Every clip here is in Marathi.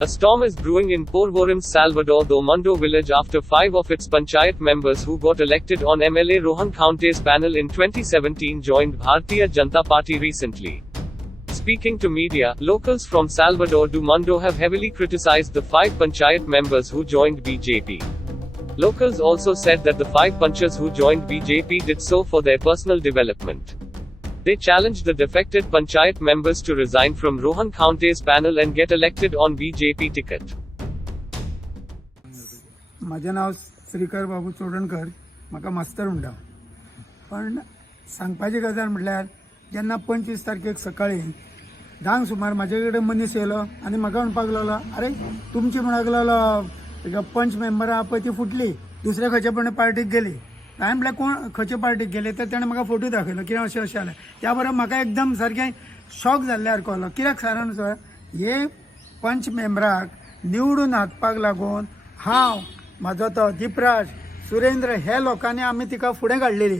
A storm is brewing in Porvorim's Salvador do Mundo village after 5 of its panchayat members who got elected on MLA Rohan Khaunte's panel in 2017 joined Bharatiya Janata Party recently. Speaking to media, locals from Salvador do Mundo have heavily criticized the 5 panchayat members who joined BJP. Locals also said that the 5 panchas who joined BJP did so for their personal development. They challenged the defected panchayat members to resign from Rohan Khaunte's panel and get elected on BJP ticket. माझे नाव श्रीकर बाबू चोडणकर, म्हाका मास्तर म्हणटा. पण सांगपाची गजाल म्हटल्यार जेन्ना 25 तारखेक सकाळी 10 सुमार म्हाजे कडेन मनीस येयलो आनी म्हाका म्हणपाक लागलो, अरे तुमची म्हणपाक लागलो पंच मेंबर आहा पळय ती फुटली, दुसऱ्या खंयच्या पण पार्टीक गेली. हांवें म्हटल्यार कोण खंयचे पार्टीक गेले तर ताणें म्हाका फोटो दाखयलो, कित्याक अशें अशें जालें. त्या बरोबर म्हाका एकदम सारकें शॉक जाल्ल्या सारको जालो. कित्याक कारण सर, हे पंच मेंबराक निवडून हाडपाक लागून हांव, म्हाजो तो दिपराज, सुरेंद्र हे लोकांनी आमी तिका फुडें काडलेली.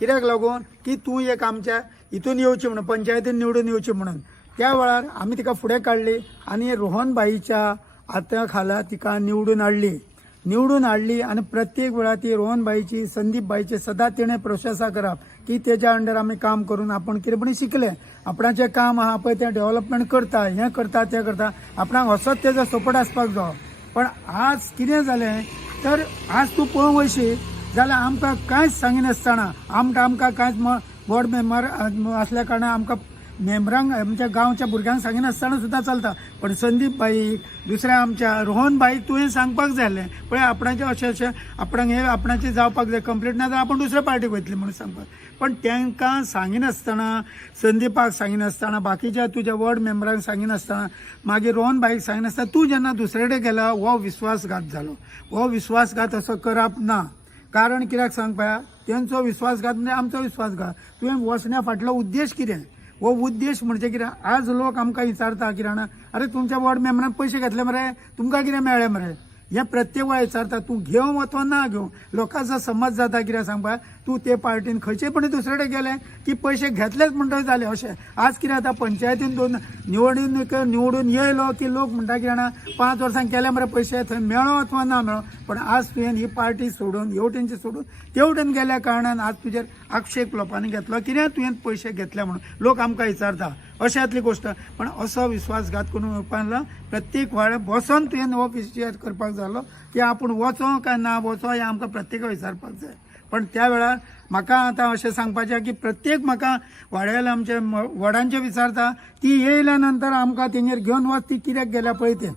कित्याक लागून की तूं एक आमच्या हितून येवची म्हणून, पंचायतीन निवडून येवची म्हणून. त्या वेळार आमी तिका फुडें काडली आनी रोहन बाईच्या हाता खाला तिका निवडून हाडली आनी प्रत्येक वेळार ती रोहन बाईची, संदीप बाईची सदांच तिणें प्रोसेसा करप की तेज्या अंडर आमी काम करून आपण कितें शिकले, आपणाचें काम आहा पळय तें डेव्हलपमेंट करता, हें करता तें करता, आपणाक असोच तेजो सपोर्ट आसपाक जाय. पण आज कितें जालें तर आज तूं पळोवंक वयशी जाल्यार आमकां कांयच सांगिनासतना आमकां कांयच वॉर्ड मेंबर आसल्या कारणान आमकां मेंबरांक आमच्या गांवच्या भुरग्यांक सांगिनासतना सुद्दां चलता. पण संदीप बाईक, दुसऱ्या आमच्या रोहन बाईक तुवें सांगपाक जाय आसलें पळय आपणाचें अशें आपणाक हें आपणाचें जावपाक जाय कंप्लीट, ना जाल्यार आपण दुसऱ्या पार्टीक वयतली म्हणून सांगपाक. पण तांकां सांगिनासतना, संदीपाक सांगिनासतना, बाकीच्या तुज्या वॉर्ड मेंबरांक सांगिनासतना, मागीर रोहन बाईक सांगिनासतना तूं जेन्ना दुसरे कडेन गेला हो विश्वासघात जालो. हो विश्वासघात असो करप ना. कारण कित्याक सांग पळया, तेंचो विश्वासघात म्हणजे आमचो विश्वासघात. तुवें वचण्या फाटलो उद्देश कितें? हो उद्देश म्हणजे कितें? आज लोक आमकां विचारता कित्याक जाणा, अरे तुमच्या वॉर्ड मेंबरान पयशे घेतले मरे, तुमकां कितें मेळ्ळें मरे, हे प्रत्येक वेळा विचारता. तूं घेवं वचो ना घेवं, लोकांचो समज जाता कित्याक सांगपा, तूं ते पार्टीन खंयचे पण दुसरे कडेन गेले की पयशे घेतलेच म्हणटच जालें अशें. आज कितें जाता, पंचायतीन निवडून येयलो की लोक म्हणटा की जाणा 5 वर्सां केले मरे पयशे, थंय मेळो अथवा ना मेळो. पण आज तुवें ही पार्टी सोडून, हेवटेनची सोडून तेवटेन गेल्या कारणान आज तुजेर आक्षेप लोकांनी घेतलो, कित्याक तुवें पयशे घेतले म्हणून लोक आमकां विचारता. अशातली गोष्ट. पण असो विश्वासघात करून उपकारला प्रत्येक वेळा बसून तुवें हो विचार करपाक जालो की आपूण वचो काय ना वचो हें आमकां प्रत्येक विचारपाक जाय. पण त्या वेळार म्हाका आतां अशें सांगपाचें की प्रत्येक म्हाका वाड्याला आमच्या वडांचे विचारता ती येयल्या नंतर आमकां तेंगेर घेवन वच, ती कित्याक गेल्या पळय तें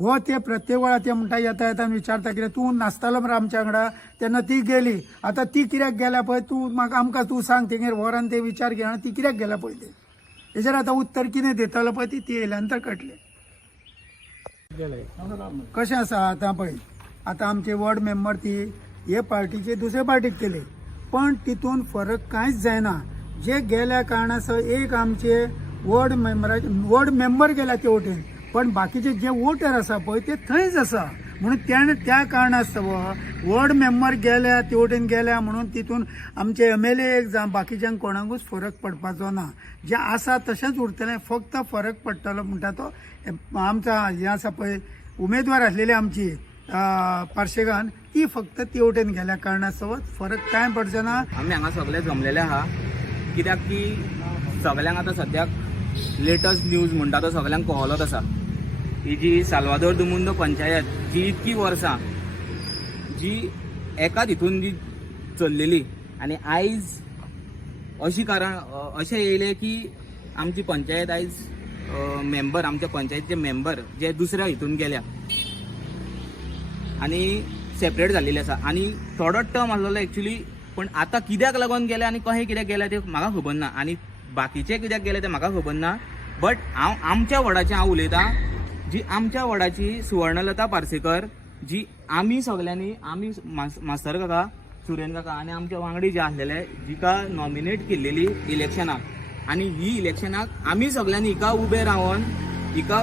हो ते प्रत्येक वेळा ते म्हणटा येता विचारता कित्याक तूं नासतालो मरे आमच्या वांगडा तेन्ना ती गेली, आतां ती कित्याक गेल्या पळय तूं म्हाका आमकां तूं सांग, तेंगेर व्हरान ते विचार घे ती कित्याक गेल्या पळय ते. हेजेर आतां उत्तर कितें दितलो पळय ती येयल्या नंतर कळटलें. कशें आसा आतां पळय, आतां आमचे वॉर्ड मेंबर ती हे पार्टीचे दुसरे पार्टीक केले, पण तितून फरक कांयच जायना. जे गेल्या कारणासर एक आमचे वॉर्ड मेंबर गेल्या ते वटेन, पण बाकीचे जे वोटर आसा पळय ते थंयच आसा. म्हणून त्या कारणास्तव वॉर्ड मेंबर गेल्या ते वटेन गेल्या म्हणून तितून आमचे MLA जावं बाकीच्यांक कोणाकूच फरक पडपाचो ना. जे आसा तशेंच उरतलें. फक्त फरक पडटलो म्हणटा तो आमचा हे आसा पळय उमेदवार आसलेली आमची पार्शेगान, ती फक्त ती वटेन गेल्या कारणास्तव फरक कांय पडचो ना. आमी हांगा सगळे जमलेले आहा कित्याक की सगळ्यांक आतां सद्याक लेटस्ट न्यूज म्हणटा तो सगळ्यांक कळोलोच आसा. ही जी साल्वादोर दो मुंडो पंचायत जी इतकी वर्सां जी एकाच हितून जी चल्लेली आनी आयज अशें येयलें की आमची पंचायत आयज मेंबर, आमच्या पंचायतीचे मेंबर जे दुसऱ्या हितून गेल्या आनी सेपरेट जाल्लेले आसा. आनी थोडोच टर्म आसलेलो एक्चुली, पण आतां कित्याक लागून गेले आनी कशें कित्याक गेले ते म्हाका खबर ना, आनी बाकीचे कित्याक गेले ते म्हाका खबर ना. बट आमच्या वॉर्डाचें हांव उलयतां, जी आमच्या वॉर्डाची सुवर्णलता पार्सेकर, जी आमी सगळ्यांनी, आमी मास्तर काका, सुरेंद्र काका आनी आमचे वांगडी जे आसलेले, जिका नॉमिनेट केल्लेली इलेक्शनाक, आनी ही इलेक्शनाक आमी सगळ्यांनी हिका उबे रावन हिका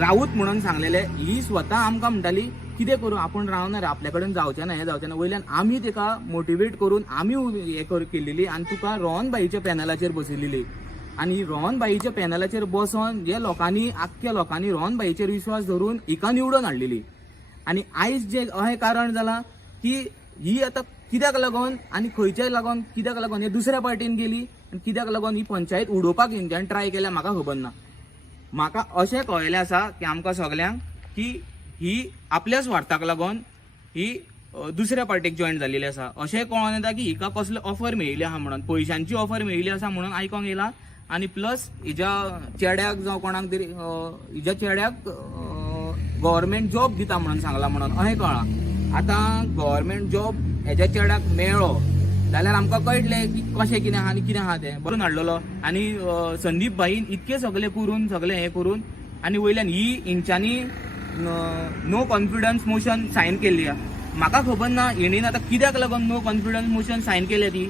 रावूत म्हणून सांगलेले. ही स्वता आमकां म्हणटाली कितें करूं आपूण रावना रे, आपल्या कडेन जावचें ना, हें जावचें ना. वयल्यान आमी तिका मोटिवेट करून आमी हें केल्लेली आनी तुका रोहन बाईच्या पॅनलाचेर बसयलेली. आणि रोहनबाईच्या पॅनलाचेर बसून जे लोकांनी आख्ख्या लोकांनी रोहनबाईचेर विश्वास धरून हिका निवडून हाडलेली. आणि आयज जे अहें कारण जाला की ही आता कित्याक लागून आनी खंयच्याय लागून कित्याक लागून हे दुसऱ्या पार्टीन गेली आनी कित्याक लागून ही पंचायत उडोवपाक हेंच्यांनी ट्राय केल्या म्हाका खबर ना. म्हाका अशें कळयलें आसा की आमकां सगल्यांक की ही आपल्या स्वार्थाक लागून ही दुसऱ्या पार्टीक जॉईन जाल्लेली आसा. अशें कळोन येता की हिका कसले ऑफर मेळिल्ली आहा म्हणून, पयशांची ऑफर मेळिल्ली आसा म्हणून आयकोंक येयला. आनी प्लस हिच्या चेड्याक जावं कोणाक तरी हिच्या चेड्याक गव्हर्मेंट जॉब दिता म्हणून सांगला म्हणून अहें कळ्ळां. आतां गव्हर्मेंट जॉब हेच्या चेड्याक मेळ्ळो जाल्यार आमकां कळटलें की कशें कितें आहा आनी कितें आहा तें बरोवन हाडलेलो. आनी संदीप भाईन इतकें सगळें करून सगळें हें करून आनी वयल्यान ही हेंच्यांनी नो कॉन्फिडन्स मोशन सायन केल्ली आहा. म्हाका खबर ना हेणीन आतां कित्याक लागून नो कॉन्फिडन्स मोशन सायन केल्या ती.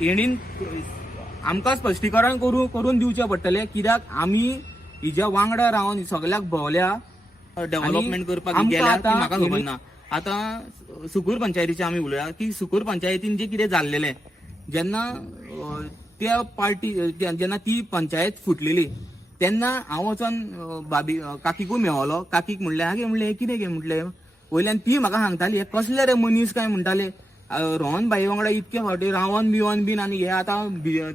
हेणीन आमकां स्पश्टीकरण करून दिवचें पडटलें कित्याक आमी हिच्या वांगडा रावन सगळ्याक भोंवल्या डेव्हलपमेंट करपाक गेल्या ती म्हाका खबर ना. आतां सुकूर पंचायतीचें आमी उलया की सुकूर पंचायतीन जें कितें जाल्लेलें जेन्ना त्या पार्टी जेन्ना ती पंचायत फुटलेली तेन्ना हांव वचोन काकीकूय मेळलो. काकीक म्हणलें हागे म्हणलें हें कितें गे म्हटलें. वयल्यान ती म्हाका सांगताली हे कसले रे मनीस काय म्हणटाले. रोहनबाई वांगडा इतके फावटी रावन बिवन बीन आनी हे आतां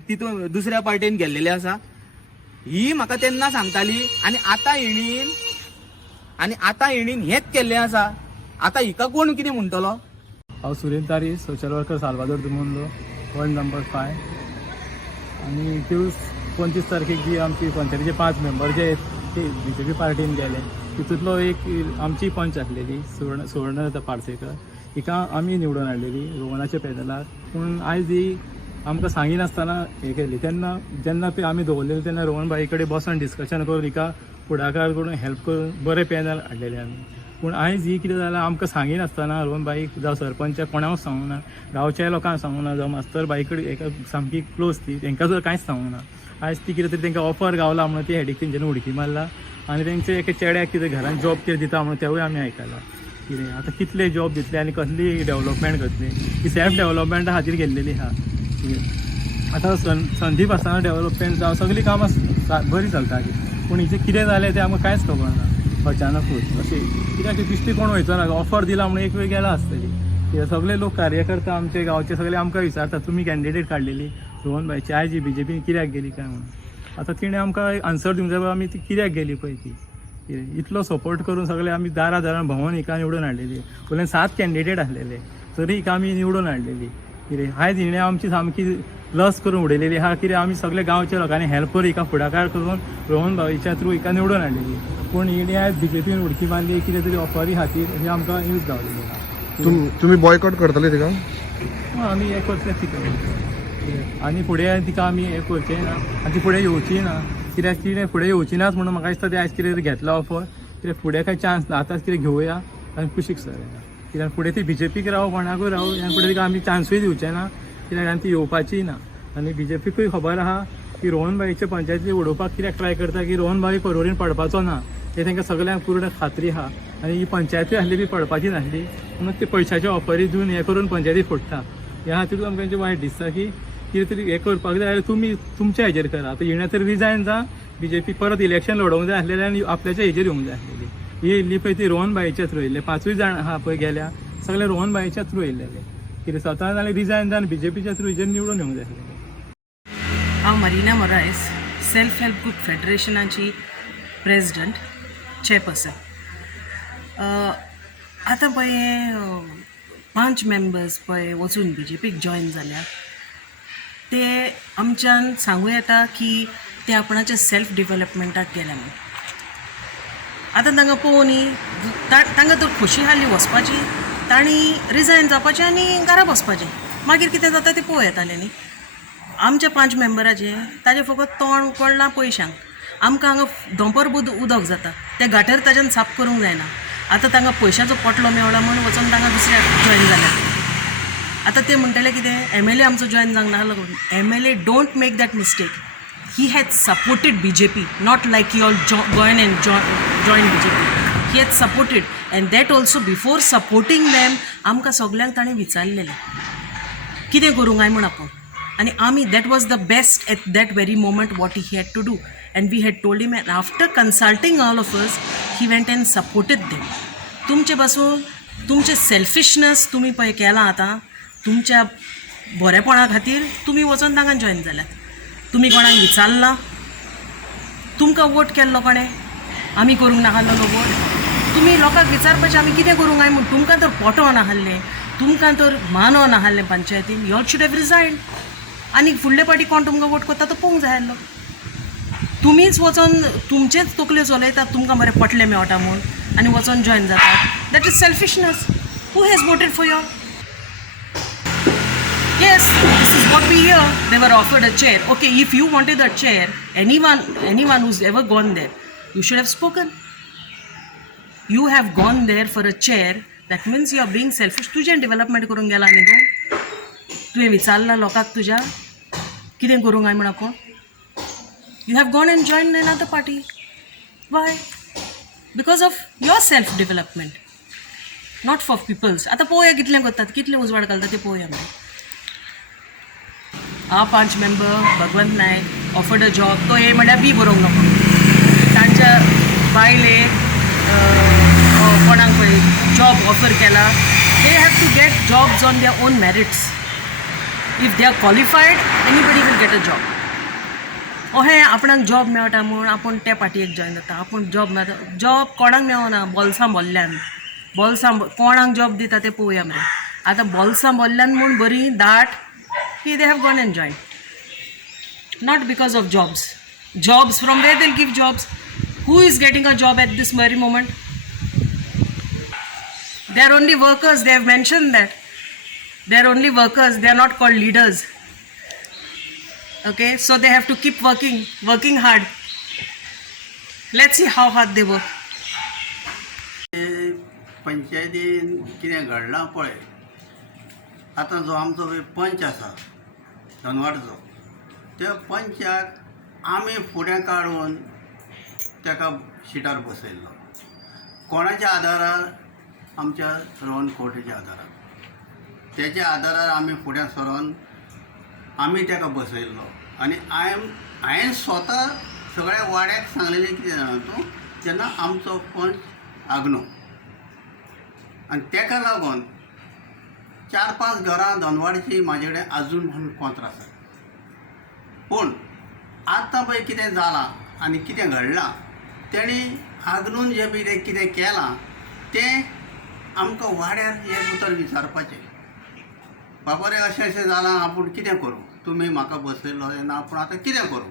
तितून दुसऱ्या पार्टीन गेल्लेले आसा ही म्हाका तेन्ना सांगताली. आनी आतां हेणीन हेंच केल्लें आसा. आतां हिका कोण कितें म्हणटलो. हांव Suren Tari social worker Salvador do Mundo ward number 5 आनी 25 तारखेक जी आमची पंचायतीचे 5 मेंबर जे ते बीजेपी पार्टीन गेले तितूंतलो एक आमची पंच आसलेली सुवर्ण पार्सेकर हिका आमी निवडून हाडलेली रोहनाच्या पॅनलार. पूण आयज ही आमकां सांगिनासतना हें केली. तेन्ना जेन्ना आमी दवरलेली तेन्ना रोहनबाई कडेन बसून डिस्कशन करून हिका फुडाकार करून हेल्प करून बरें पॅनल हाडलेलें आमी. पूण आयज ही कितें जालां आमकां सांगिनासतना रोहनबाईक जावं सरपंचाक कोणाक सांगूंक ना, गांवच्या लोकांक सांगूंक ना, जावं मास्तर बाई कडेन एका सामकी क्लोज ती तेंकां सुद्दां कांयच सांगूंक ना. आयज ती कितें तरी तेंकां ऑफर गावला म्हणून ती हेडीक तेंच्यांनी उडकी मारला. आनी तेंचे एका चेड्याक कितें घरान जॉब कितें दिता म्हणून तेवूय आमी आयकलां. कितें आतां कितले जॉब दितले आनी कसली डेव्हलपमेंट करतली. ही सेल्फ डेव्हलपमेंटा खातीर गेल्लेली आहा. आतां संदीप आसतना डेव्हलपमेंट जावं सगळीं कामां बरीं चलताली. पूण हिचें कितें जालें तें आमकां कांयच खबर ना. अचानकूच अशें कित्याक दिश्टी कोण वयचो ना. ऑफर दिला म्हणून एक वेळ गेला आसतली. सगळे लोक कार्यकर्ता आमचे गांवचे सगळे आमकां विचारतात तुमी कॅन्डिडेट काडलेली रोहनबाईची आयज बीजेपीन कित्याक गेली काय म्हणून. आतां तिणें आमकां आन्सर दिवंक जाय आमी ती कित्याक गेली पळय ती. इतलो सपोर्ट करून सगळे आमी दारां भोंवून हिका निवडून हाडलेली. वयल्यान 7 कॅन्डिडेट आसलेले तरी हिका आमी निवडून हाडलेली. कितें आयज हिणें आमची सामकी लस करून उडयलेली आहा. कितें आमी सगळे गांवच्या लोकांनी हेल्प करून हिका फुडाकार करून रोहनबाईच्या थ्रू हिका निवडून हाडलेली. पूण हिणें आयज बीजेपीन उडकी मारली कितें तरी ऑफरी खातीर ही आमकां यूज गावलेली आहा. तुम्ही बॉयकॉट करतले तिका. आमी हें करतले तिका आनी फुडें तिका आमी हें करचें ना आनी ती फुडें येवची ना. कित्याक कितें फुडें येवची नाच म्हणून म्हाका दिसता ते आयज कितें तरी घेतला ऑफर. कित्याक फुडें कांय चान्स ना. आतांच कितें घेवया आनी कुशीक सर. कित्याक फुडें ती बीजेपीक राव कोणाकूय राव आनी फुडें तिका आमी चान्सूय दिवचे ना. कित्याक आनी ती येवपाची ना. आनी बीजेपीकूय खबर आहा की रोहनबाईचे पंचायती उडोवपाक कित्याक ट्राय करता की रोहनबाई परवरीन पडपाचो ना हे तांकां सगळ्यांक पूर्ण खात्री आहा. आनी ही पंचायती आसली बी पडपाची नासली म्हणून ते पयशाचे ऑफरी दिवन हें करून पंचायती फोडटा. ह्या खातीर आमकां वायट दिसता की कितें तरी हें करपाक जाय जाल्यार तुमी तुमच्या हेजेर करा. आतां हिणें तरी रिजायन जा बीजेपी परत इलेक्शन लडोवंक जाय आसलेलें आनी आपल्याच्या हेजेर येवंक जाय आसलेली. ही येयल्ली पळय ती रोहनबाईच्या थ्रू येयल्ले 5 जाण आहा पळय गेल्या सगळे रोहनबाईच्या थ्रू येयल्लेले. कितें स्वता जाल्यार रिजायन जावन बीजेपीच्या थ्रू हेजेर निवडून येवंक जाय आसलेलें. हांव Marina Morais self help group फेडरेशनाची प्रेसिडेंट चेअरपर्सन. आतां पळय हे 5 मेंबर्स पळय वचून बीजेपीक जॉयन जाल्या ते आमच्यान सांगूं येता की ते आपणाच्या सेल्फ डेव्हलपमेंटाक गेल्या म्हणून. आतां तांकां पळोवन तांकां तर खोशी हाली वचपाची तांणी रिजायन जावपाचें आनी घरा बसपाचें. मागीर कितें जाता तें पळोवं येतालें न्ही. आमच्या 5 मेंबराचें ताजें फकत तोंड उकडलां पयशांक. आमकां हांगा दोंपर उदक जाता तें गाटर ताच्यान साफ करूंक जायना. आतां तांकां पयशांचो पोटलो मेवला म्हणून वचून तांकां दुसऱ्याक जॉयन जाल्या. आतां ते म्हणटले कितें MLA आमचो जॉयन जावंक ना लागून. MLA don't make that mistake. He has supported BJP not like you all Goyan end join BJP. He has supported end that also before supporting them आमकां सगल्यांक ताणें विचारलेलें कितें करूंक काय म्हूण आपूण. आणि आमी that was the best at that very moment what he had to do and we had told him and after consulting all of us he went and supported them. तुमचे पासून तुमचे सेल्फिशनेस तुम्ही पळय केला आतां तुमच्या बरेपणा खातीर तुमी वचोन तांकां जॉयन जाल्यात. तुमी कोणाक विचारला तुमकां वोट केल्लो कोणें आमी करूंक नाहल्लो वोट तुमी लोकांक विचारपाचें आमी कितें करूंक जाय म्हूण तुमकां तर पोटो नाहल्लें तुमकां तर मानो नाहल्लें पंचायतीन यू शूड हॅव रिजायन आनी फुडले पाटी कोण तुमकां वोट करता तो पळोवंक जाय आसलो. तुमीच वचोन तुमचेच तकल्यो चलयतात तुमकां बरें पटलें मेळटा म्हूण आनी वचोन जॉयन जातात. That is selfishness. Who has voted for your? Yes, this is what we hear. They were offered a chair. Okay, if you wanted a chair, anyone who's ever gone there, you should have spoken. You have gone there for a chair. That means you are being selfish. तुझे डेव्हलपमेंट करून गेला न्ही तूं? तुवें विचारला लोकांक तुज्या कितें करूंक जाय म्हण आपूण? You have gone and joined another party. Why? Because of your self-development. Not for people's. आता पळोवया कितलें करतात, कितलें उजवाड घालतात तें पळोवया मरे. आ 5 मेंबर भगवंत नायक ऑफर्ड अ जॉब तो हे म्हळ्यार बी बरोवंक नको तांच्या बायले कोणाक पळय जॉब ऑफर केला they have to get jobs on their own merits. If they are qualified anybody will get a job. अहें आपणाक जॉब मेळटा म्हूण आपूण त्या पार्टयेक जॉयन जाता आपूण जॉब मेळटा जॉब कोणाक मेळना बोल्सां भरल्यान बोल्सां कोणाक जॉब दिता तें पळोवया मरे. आतां बोल्सां भरल्यान म्हूण बरी दाट they have gone and joined. Not because of jobs. Jobs, from where they'll give jobs? Who is getting a job at this very moment? They are only workers. They have mentioned that. They are only workers. They are not called leaders. Okay, so they have to keep working hard. Let's see how hard they work. पंचायतीन कितें घडलां पळय आतां जो आमचो पंच आसा धनवाडचो त्या पंचाक आमी फुडें काडून ताका शिटार बसयल्लो कोणाच्या आदारार आमच्या रोहन कोटेच्या आदारार तेच्या आदारार आमी फुडें सरोन आमी ताका बसयल्लो आनी हांवें स्वता सगळ्या वाड्याक सांगलेलें कितें जाणा तूं जेन्ना आमचो पंच आग्नो आनी ताका लागून 4-5 घरां धनवाडची म्हाजे कडेन आजून म्हणून कोंत्र आसा. पूण आतां पळय कितें जालां आनी कितें घडलां तेणी आग्नून जें कितें केलां तें आमकां वाड्यार एक उतर विचारपाचें बाबा रे अशें अशें जालां आपूण कितें करूं तुमी म्हाका बसयल्लो तेन्ना आपूण आतां कितें करूं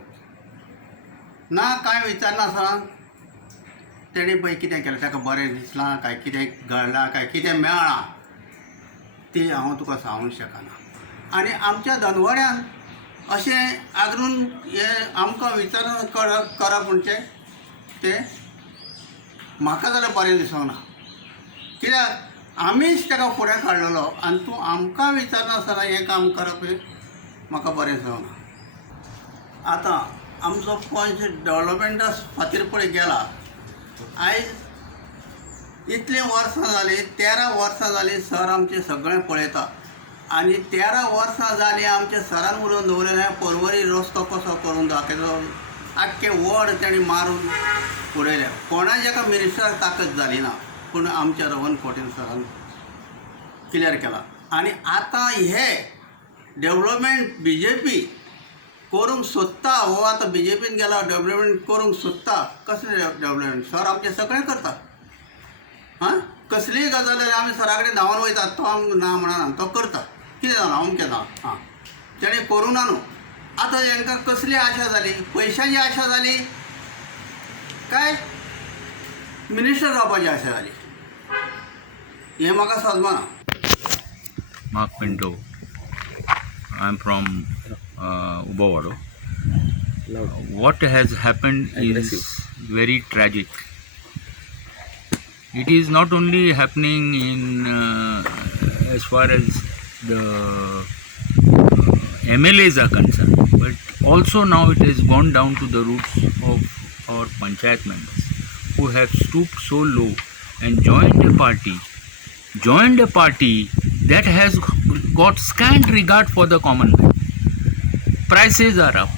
ना कांय विचारनासतना तेणी पळय कितें केलें ताका बरें दिसलां काय कितें घडलां काय कितें मेळ्ळां ती हांव तुका सांगूंक शकना. आनी आमच्या धनवाड्यान अशें आग्रून हें आमकां विचारून करप म्हणजे तें म्हाका जाल्यार बरें दिसोंक ना कित्याक आमीच ताका फुडें काडलेलो आनी तूं आमकां विचारनासतना हें काम करप हें म्हाका बरें दिसोंक ना. आतां आमचो पंच डेव्हलपमेंटा खातीर पळय गेला आयज इतलीं वर्सां जालीं 13 वर्सां जालीं सर आमचें सगळें पळयता आनी 13 वर्सां जालीं आमच्या सरान उलोवन दवरलें परवरी रस्तो कसो करून दाखयलो आख्खें वड तेणी मारून उडयलें कोणाच एका मिनिस्टराक ताकद जाली ना पूण आमच्या रोहन खोटेल सरान क्लियर केला. आनी आतां हे डेव्हलपमेंट BJP करूंक सोदता हो आतां BJPन गेला डेव्हलपमेंट करूंक सोदता कसलें डेव्हलपमेंट सर आमचें सगळें करता हां कसलीय गजाल जाल्यार आमी सरा कडेन धांवन वयतात तो आमकां ना म्हणना तो करता कितें जालां अमकें जालां हां तेणें करूं ना न्हू. आतां तांकां कसली आशा जाली पयशांची आशा जाली काय मिनिस्टर जावपाची आशा जाली हें म्हाका समजना. Mark Pinto. I'm from Ubawado. What has happened is very tragic. It is not only happening in as far as the MLAs are concerned, but also now it has gone down to the roots of our panchayat members who have stooped so low and joined a party that has got scant regard for the common man. prices are up.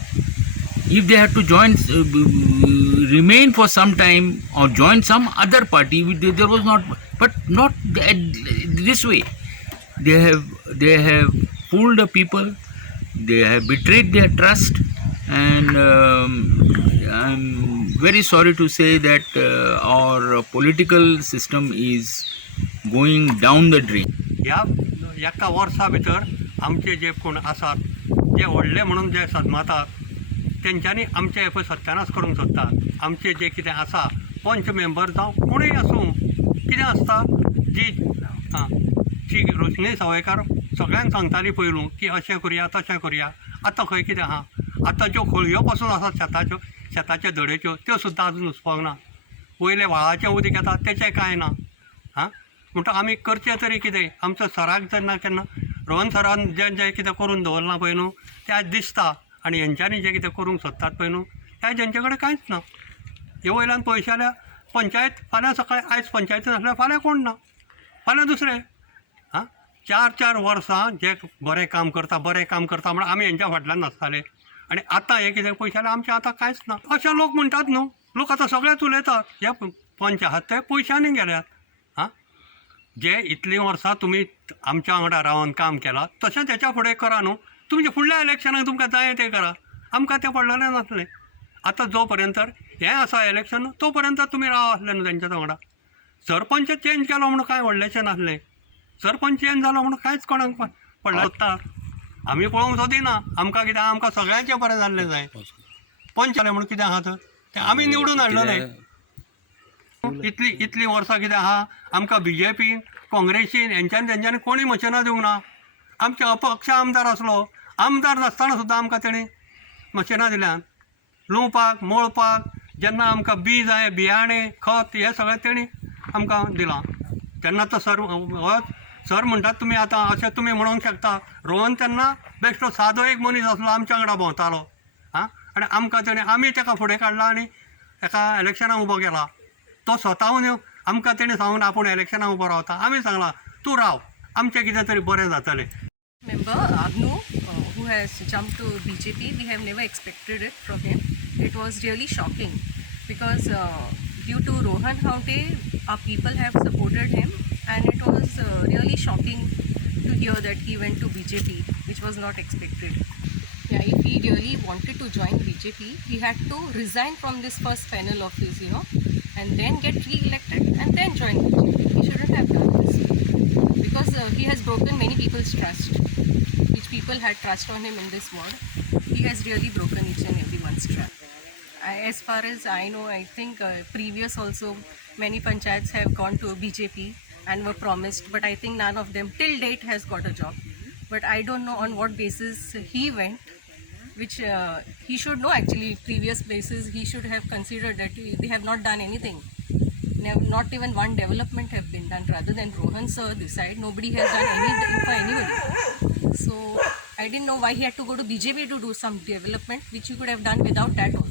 If they have to join, remain for some time or join some other party, there was not, but not this way. They have fooled the people. They have betrayed their trust, and I'm very sorry to say that our political system is going down the drain. ह्या एका वर्सा भितर आमचे जे कोण आसात जे व्हडले म्हणून जे सदमातात तेंच्यांनी आमचे हे पळय सत्यानाश करूंक सोदतात. आमचे जे कितें आसा पंच मेंबर जावं कोणूय आसूं कितें आसता जी रोशनी सावयकार सगळ्यांक सांगताली पयलू की अशें करुया तशें करुया. आतां खंय कितें आहा, आतां ज्यो खोळयो पासून आसात शेताच्यो धड्याच्यो त्यो सुद्दां आजून उसपाक ना. वयले व्हाळाचें उदक येता तेचें कांय ना. म्हणटा आमी करचें तरी कितें. आमचो सराक जेन्ना केन्ना रोहन सरान जें कितें करून दवरलां पळय न्हू तें आज दिसता. आनी हेंच्यांनी जें कितें करूंक सोदतात पळय न्हू तें जेंचे कडेन कांयच ना. हे वयल्यान पयशे जाल्यार पंचायत फाल्यां सकाळीं आयज पंचायती नासल्यार फाल्यां कोण ना, फाल्यां दुसरें. 4 वर्सां जे बरें काम करता म्हण आमी हेंच्या फाटल्यान नासताले आनी आतां हे कितें पयशे जाल्यार आमचें आतां कांयच ना. अशे लोक म्हणटात न्हू. लोक आतां सगळेच उलयतात हे पंच आहात ते पयशांनी गेल्यात. जे इतलीं वर्सां तुमी आमच्या वांगडा रावन काम केलां तशें तेच्या फुडें करा न्हू. तुमच्या फुडल्या इलेक्शनाक तुमकां जाय तें करा. आमकां तें पडलेलें नासलें. आतां जो पर्यंत हें आसा इलेक्शन तो पर्यंत तुमी राव आसले न्हू तेंच्या वांगडा. सरपंच चेंज केलो म्हणून कांय व्हडलेंशें नासलें. सरपंच चेंज जालो म्हणून कांयच कोणाक पडला. आमी पळोवंक सोदिना. आमकां कितें आमकां सगळ्यांचें बरें जाल्लें जाय. पंच जालें म्हणून कितें आहा तर तें आमी निवडून हाडलेले. इतलीं वर्सां कितें आहा आमकां BJPन काँग्रेसीन हेंच्यांनी तेंच्यांनी कोणी मशिनां दिवंक ना. आमचे अपक्ष आमदार आसलो, आमदार नासतना सुद्दां आमकां तेणी मशिनां दिल्यात. लुवपाक मळपाक जेन्ना आमकां बी जाय बियाणें खत हें सगळें तेणी आमकां दिलां. तेन्ना तो सर म्हणटात तुमी आतां अशें तुमी म्हणूंक शकता. रोहन तेन्ना बेश्टो सादो एक मनीस आसलो आमच्या वांगडा भोंवतालो. आनी आमकां तेणी आमी तेका फुडें काडला आनी एका इलेक्शनाक उबो केला. तो स्वताहून आमकां तेणी सांगून आपूण इलेक्शनाक उबो रावता. आमी सांगलां तूं राव, आमचें कितें तरी बरें जातलें. Member Agnu, who has jumped to BJP, we have never expected it from him. It was really shocking because due to Rohan Haunte, our people have supported him, and it was really shocking to hear that he went to BJP, which was not expected. Yeah, if he really wanted to join BJP, he had to resign from this first panel of his, and then get re-elected and then join BJP. He shouldn't have done this because he has broken many people's trust, which people had trust on him in this world. He has really broken each and everyone's trust. As far as I know, I think previous also many panchayats have gone to BJP and were promised, but I think none of them till date has got a job. But I don't know on what basis he went, which he should know actually. Previous places he should have considered that they have not done anything. Not even one development have been done. Rather than Rohan sir decide, nobody has done anything for anybody. So I didn't know why he had to go to BJP to do some development, which he could have done without that also.